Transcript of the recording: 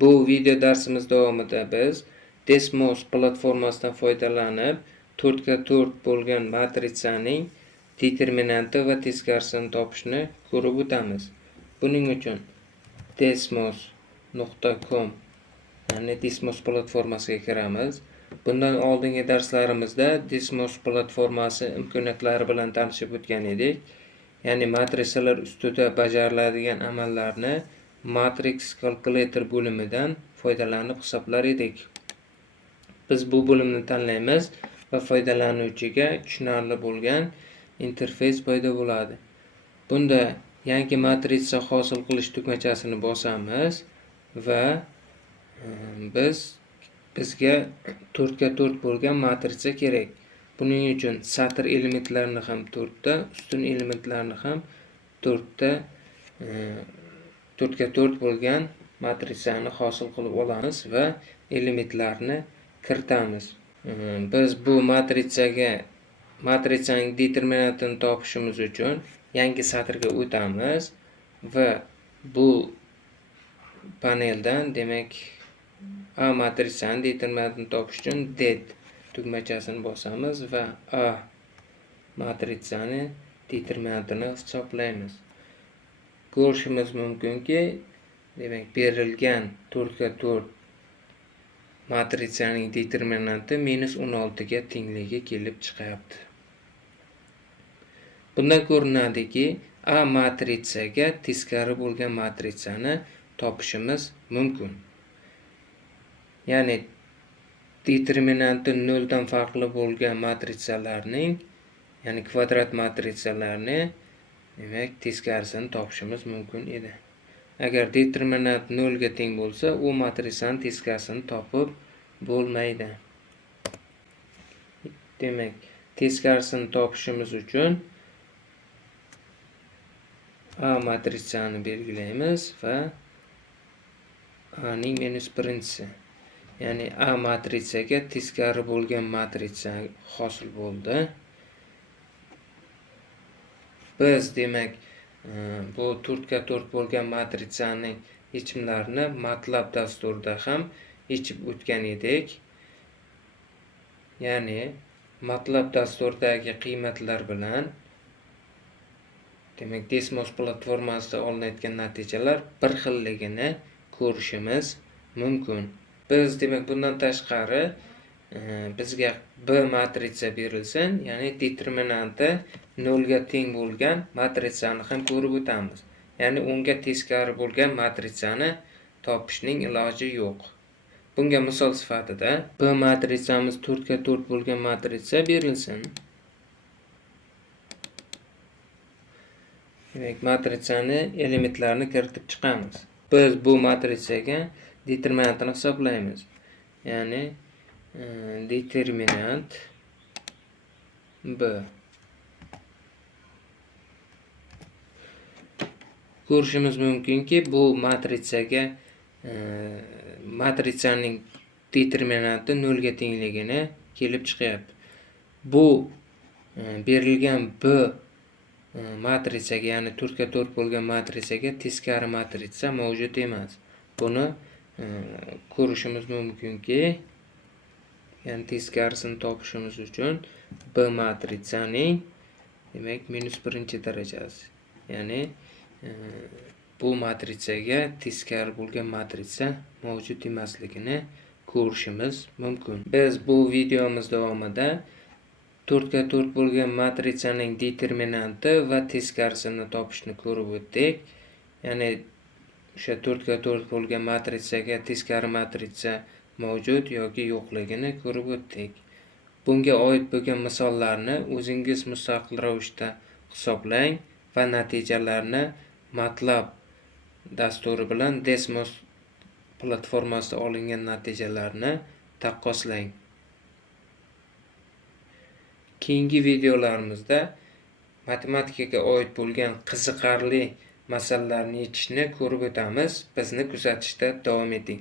Bu video darsimiz davomida biz Desmos platformasidan foydalanib 4x4 bo'lgan matrisaning determinanti va teskarisini topishni ko'rib o'tamiz. Buning uchun desmos.com ya'ni Desmos platformasiga kiramiz. Bundan oldingi darslarimizda Desmos platformasi imkoniyatlari bilan tanishib o'tgan edik. Ya'ni matrisalar ustida bajariladigan amallarni Matrix Calculator bo'limidan foydalanib hisoblar edik. Biz bu bo'limni tanlaymiz va foydalanuvchiga tushunarli bo'lgan interfeys paydo bo'ladi. Bunda yangi matrica hosil qilish tugmachasini bosamiz va bizga 4x4 bo'lgan matrica kerak. Buning uchun satr elementlarini ham 4 ta, ustun elementlarni ham 4x4 bo'lgan matritsani hosil qilib olamiz va elementlarni kiritamiz. Biz bu matrisaning determinantini topishimiz uchun yangi satrga o'tamiz va bu paneldan, demak, A matrisani determinantini topish uchun det tugmachasini bosamiz va A matrisani determinantini hisoblaymiz. Ko'rishimiz mumkinki, demak, berilgan 4x4 matrisaning determinanti -16 ga tengligi kelib chiqyapti. Bundan ko'rinadiki, A matrisaga teskari bo'lgan matrisani topishimiz mumkin. Ya'ni determinanti 0 dan farqli bo'lgan matrisalarning, ya'ni kvadrat matrisalarni, demak, teskarisini topishimiz mumkin edi. Agar determinant 0 ga teng bo'lsa, u matrisani teskarisini topib bo'lmaydi. Demak, teskarisini topishimiz uchun A matrisani belgilaymiz va A ning -1-si, ya'ni A matrisaga teskari bo'lgan matrica hosil bo'ldi. Biz, demak, bu 4x4 bo'lgan matrisaning yechimlarini MATLAB dasturida ham yechib o'tgan edik. Ya'ni MATLAB dasturidagi qiymatlar bilan, demak, Desmos platformasida olinayotgan natijalar bir xilligini ko'rishimiz mumkin. Biz, demak, bundan tashqari bizga B matrica berilsin, ya'ni determinanti 0 ga teng bo'lgan matrisani ham ko'rib o'tamiz. Ya'ni unga teskari bo'lgan matritsani topishning iloji yo'q. Bunga misol sifatida B matrisamiz 4x4 bo'lgan matrica berilsin. Demak, matrisani elementlarini kiritib chiqamiz. Biz bu matrisaga determinantini hisoblaymiz. Ya'ni determinant B. Ko'rishimiz mumkinki, bu matrisaning determinanti 0 ga tengligini kelib chiqyapti. Bu berilgan B matrisaga, ya'ni 4x4 bo'lgan matrisaga teskari matrica mavjud emas. Buni ko'rishimiz mumkinki, ya'ni teskarisini topishimiz uchun B matrisaning, demak, -1 darajasi, ya'ni bu matrisaga teskari bo'lgan matrica mavjud emasligini ko'rishimiz mumkin. Biz bu videomiz davomida 4x4 bo'lgan matrisaning determinanti va teskarisini topishni ko'rib o'tdik. Ya'ni o'sha 4x4 bo'lgan matrisaga teskari matrica mavjud yoki yo'qligini ko'rib o'tdik. Bunga oid bo'lgan misollarni o'zingiz mustaqil ravishda hisoblang va natijalarni MATLAB dasturi bilan Desmos platformasida olingan natijalarni taqqoslang. Keyingi videolarimizda matematikaga oid bo'lgan qiziqarli masalalarni yechishni ko'rib o'tamiz. Bizni kuzatishda davom eting.